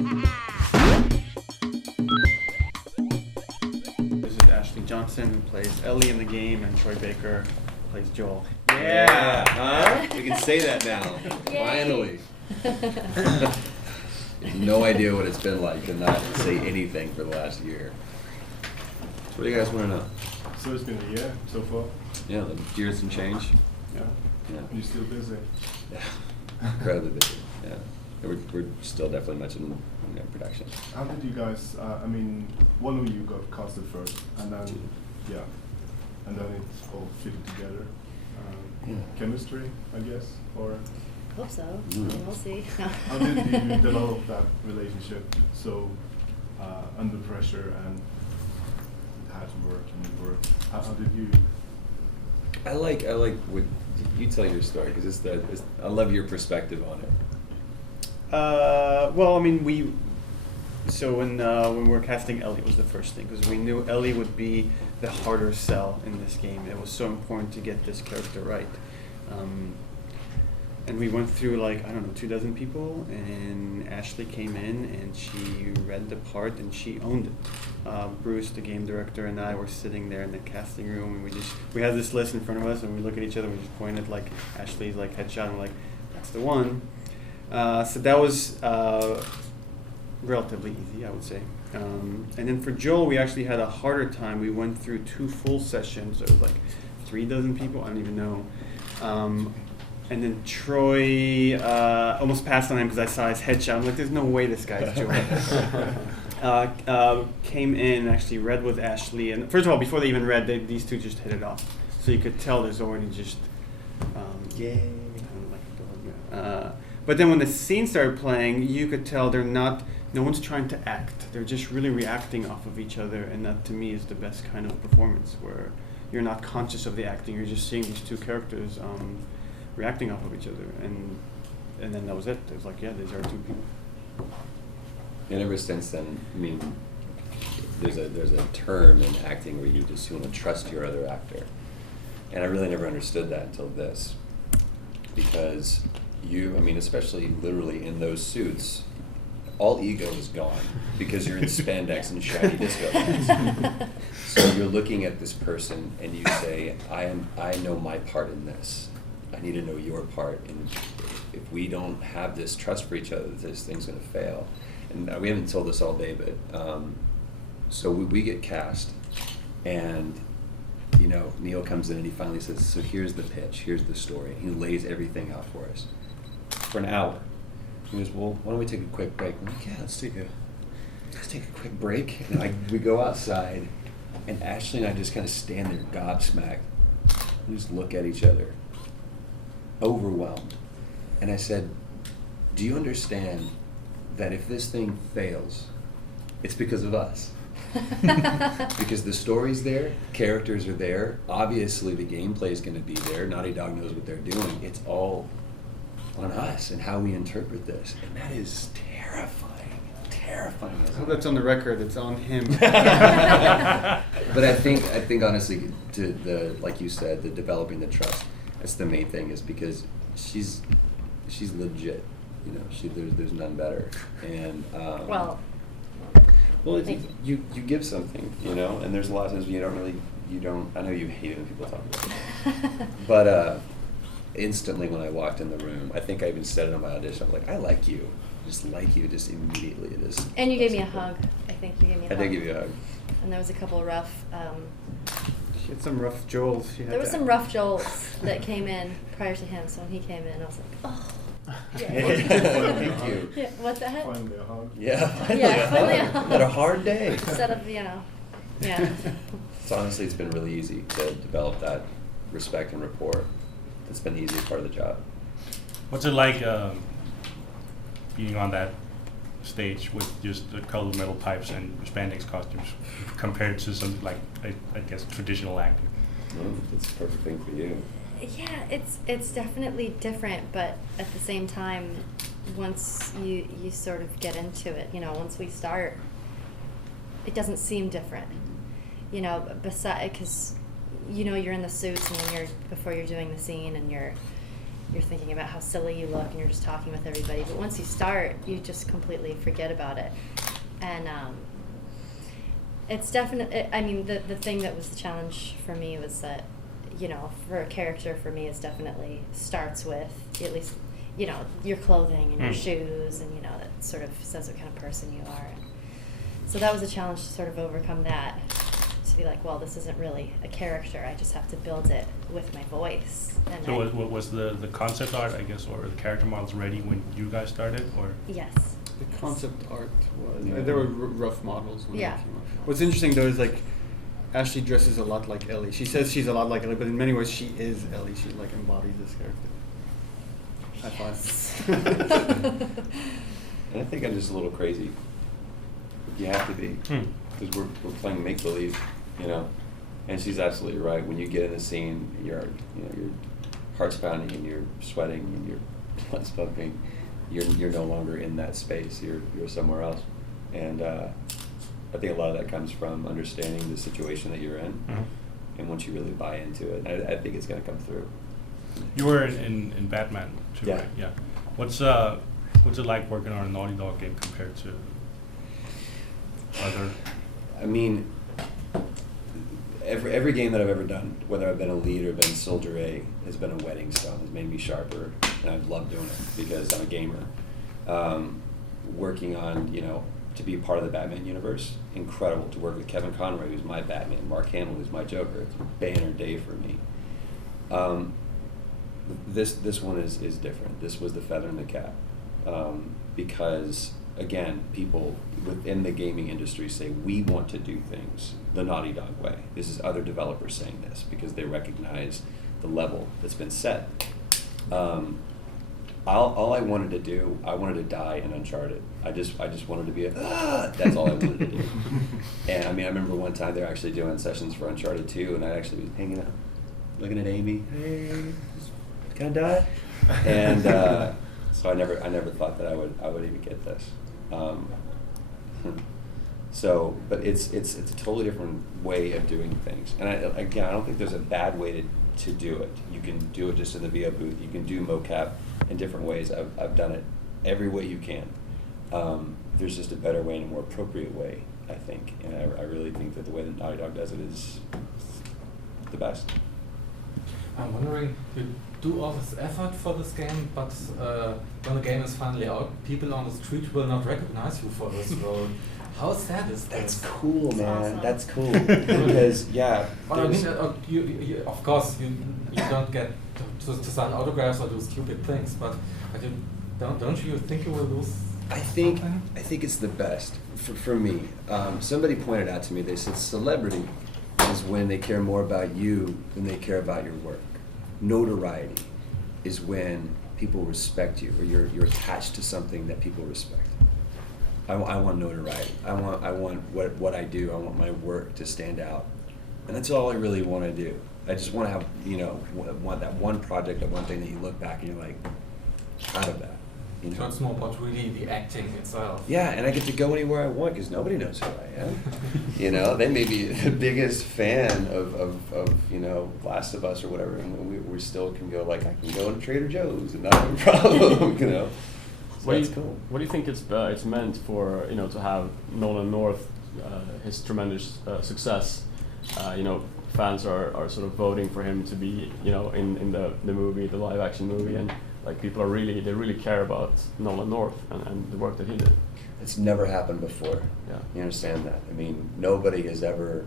This is Ashley Johnson, who plays Ellie in the game, and Troy Baker plays Joel. Yeah, huh? We can say that now. Finally. No idea what it's been like to not say anything for the last year. So what do you guys want to know? So it's been a year so far. Yeah, the years and change. Yeah. Yeah. You're still busy. Yeah. Incredibly busy. Yeah. We're still definitely much in production. How did you guys? One of you got casted first, and then and then it all fitted together. Chemistry, I guess, or. Hope so. We'll see. How did you develop that relationship so under pressure and it had to work and it worked? How did you? I like what you tell your story because I love your perspective on it. Well, I mean, when we were casting Ellie, it was the first thing, because we knew Ellie would be the harder sell in this game. It was so important to get this character right. And we went through 24 people, and Ashley came in and she read the part and she owned it. Bruce, the game director, and I were sitting there in the casting room, and we had this list in front of us, and we look at each other and we just pointed Ashley's headshot, and we're like, that's the one. So that was relatively easy, I would say. And then for Joel, we actually had a harder time. We went through 2 full sessions. It was 36 people, I don't even know. And then Troy almost passed on him because I saw his headshot. I'm like, there's no way this guy's Joel. Came in and actually read with Ashley. And first of all, before they even read, these two just hit it off. So you could tell there's already just... Yay. But then when the scene started playing, you could tell no one's trying to act. They're just really reacting off of each other, and that to me is the best kind of performance, where you're not conscious of the acting, you're just seeing these two characters reacting off of each other, and then that was it. It was these are 2 people. And ever since then, I mean, there's a term in acting where you want to trust your other actor, and I really never understood that until this, because especially literally in those suits, all ego is gone because you're in spandex and shiny disco lights. So you're looking at this person and you say, I know my part in this. I need to know your part. And if we don't have this trust for each other, this thing's going to fail. And we haven't told this all day, but so we get cast, and Neil comes in and he finally says, so here's the pitch, here's the story. He lays everything out for us for an hour. He goes, well, why don't we take a quick break? I'm like, yeah, let's take a quick break. And we go outside, and Ashley and I just kind of stand there gobsmacked. We just look at each other, overwhelmed. And I said, do you understand that if this thing fails, it's because of us? Because the story's there, characters are there, obviously the gameplay is going to be there, Naughty Dog knows what they're doing, it's all on us and how we interpret this, and that is terrifying. I hope that's on the record, it's on him. But I think honestly, like you said, the developing the trust, that's the main thing, is because she's legit, there's none better, and well, you give something, and there's a lot of times you don't, I know you hate it when people talk about it, but instantly when I walked in the room, I think I even said it on my audition, I'm like, I like you, just immediately it is. And you gave me a hug. I think you gave me a hug. I did give you a hug. And there was a couple rough... She had some rough Joels. There were some rough Joels that came in prior to him, so when he came in, I was like, oh. Yeah. Thank you. Yeah, what's that? Finally a hug. Yeah, finally a hug. Had a hard day. Instead of, yeah. So honestly, it's been really easy to develop that respect and rapport. It's been the easiest part of the job. What's it like being on that stage with just the colored metal pipes and spandex costumes compared to some, I guess, traditional acting? Well, it's a perfect thing for you. Yeah, it's definitely different, but at the same time, once you sort of get into it, once we start, it doesn't seem different, because you're in the suits and then before you're doing the scene and you're you're thinking about how silly you look and you're just talking with everybody. But once you start, you just completely forget about it. And it's definitely, I mean, the thing that was the challenge for me was that, you know, for a character for me, is definitely starts with at least, you know, your clothing and your shoes, and, you know, that sort of says what kind of person you are. And so that was a challenge to sort of overcome that, to be like, well, this isn't really a character. I just have to build it with my voice. And So was the concept art, I guess, or the character models ready when you guys started, or? Yes. The concept art was, Yeah. there were rough models when Yeah. they came out. What's interesting though is like, Ashley dresses a lot like Ellie. She says she's a lot like Ellie, but in many ways she is Ellie. She like embodies this character. High five. And I think I'm just a little crazy. You have to be, because we're playing make believe, you know. And she's absolutely right. When you get in a scene, your heart's pounding and you're sweating and your blood's pumping. You're no longer in that space. You're somewhere else. And I think a lot of that comes from understanding the situation that you're in. And once you really buy into it, I think it's going to come through. You were in Batman too, Yeah. right? Yeah. What's it like working on a Naughty Dog game compared to other? I mean, every game that I've ever done, whether I've been a lead or been Soldier A, has been a wedding stone. Has made me sharper, and I've loved doing it because I'm a gamer. Working on, you know, to be part of the Batman universe, incredible. To work with Kevin Conroy, who's my Batman, Mark Hamill, who's my Joker. It's a banner day for me. This one is different. This was the feather in the cap, because again, people within the gaming industry say we want to do things the Naughty Dog way. This is other developers saying this because they recognize the level that's been set. All I wanted to do, I wanted to die in Uncharted. I just wanted to be that's all I wanted to do. And I mean, I remember one time they were actually doing sessions for Uncharted 2, and I actually was hanging out, looking at Amy. Hey, can I die? And so I never thought that I would even get this. So, but it's a totally different way of doing things. And I don't think there's a bad way to do it. You can do it just in the VO booth. You can do mocap in different ways. I've done it every way you can. There's just a better way and a more appropriate way, I think. And I really think that the way that Naughty Dog does it is the best. I'm wondering, you do all this effort for this game, but when the game is finally out, people on the street will not recognize you for this role. How sad is That's this? cool, man. awesome. That's cool. Because, yeah. Well, I mean, you, of course, you don't get to sign autographs or do stupid things, but you, don't you think you will lose I think something? it's the best for me. Somebody pointed out to me, they said celebrity is when they care more about you than they care about your work. Notoriety is when people respect you or you're attached to something that people respect. I want notoriety. I want what I do. I want my work to stand out, and that's all I really want to do. I just want to have, you know, want that one project, that one thing that you look back and you're like, proud of that. You So know? it's more about really the acting itself. Yeah, and I get to go anywhere I want because nobody knows who I am. You know, they may be the biggest fan of you know, Last of Us or whatever, and we still can go, like, I can go to Trader Joe's and not have a problem, you know. So that's cool. What do you think it's meant for, you know, to have Nolan North, his tremendous success? You know, fans are sort of voting for him to be, you know, in the movie, the live action movie, and like people they really care about Nolan North and the work that he did. It's never happened before. Yeah. You understand that? I mean, nobody has ever.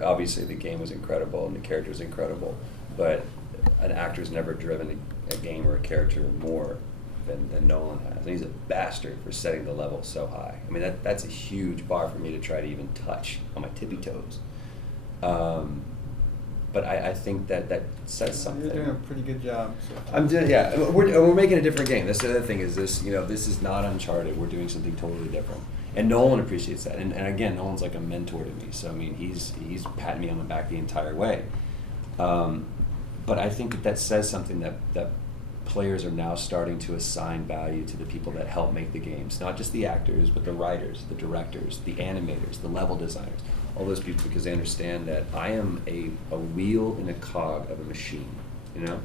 Obviously, the game was incredible and the character was incredible, but an actor's never driven a game or a character more than Nolan has. And he's a bastard for setting the level so high. I mean, that's a huge bar for me to try to even touch on my tippy toes. But I think that says something. You're doing a pretty good job. So far. I'm doing, yeah. We're making a different game. That's the other thing. Is this, you know, this is not Uncharted. We're doing something totally different. And Nolan appreciates that. And again, Nolan's like a mentor to me. So I mean, he's patting me on the back the entire way. But I think that says something that players are now starting to assign value to the people that help make the games, not just the actors, but the writers, the directors, the animators, the level designers, all those people, because they understand that I am a wheel in a cog of a machine, you know?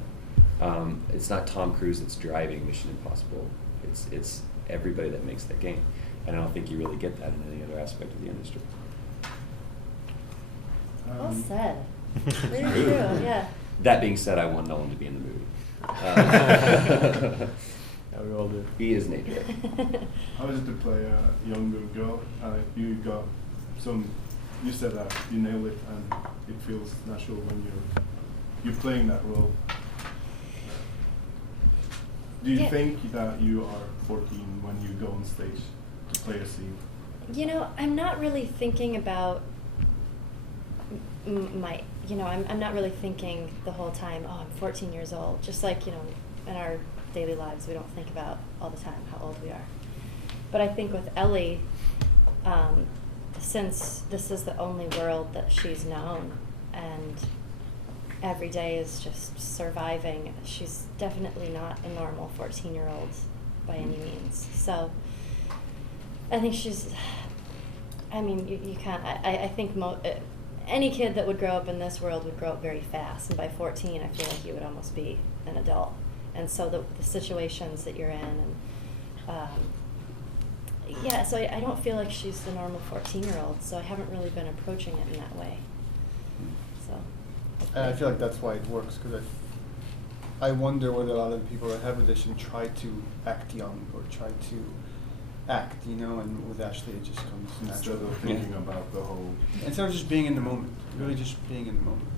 It's not Tom Cruise that's driving Mission Impossible. It's everybody that makes that game, and I don't think you really get that in any other aspect of the industry. Well said. Very True. true. Yeah. That being said, I want Nolan to be in the movie. Yeah, we all do. He is nature. How is it to play a younger girl? You got some. You said that you nailed it, and it feels natural when you're playing that role. Do you Yeah. think that you are 14 when you go on stage to play a scene? You know, I'm not really thinking about my, you know, I'm not really thinking the whole time, oh, I'm 14 years old. Just like, you know, in our daily lives, we don't think about all the time how old we are. But I think with Ellie, since this is the only world that she's known, and every day is just surviving, she's definitely not a normal 14-year-old by any means. So I think she's, I mean, you can't, I think any kid that would grow up in this world would grow up very fast, and by 14 I feel like you would almost be an adult. And so the situations that you're in, and yeah, so I don't feel like she's the normal 14-year-old, so I haven't really been approaching it in that way. So And I feel like that's why it works, because I wonder whether a lot of the people that have audition try to act young or try to act, you know, and with Ashley it just comes Instead natural. of thinking about the whole. Instead of just being in the moment, really just being in the moment.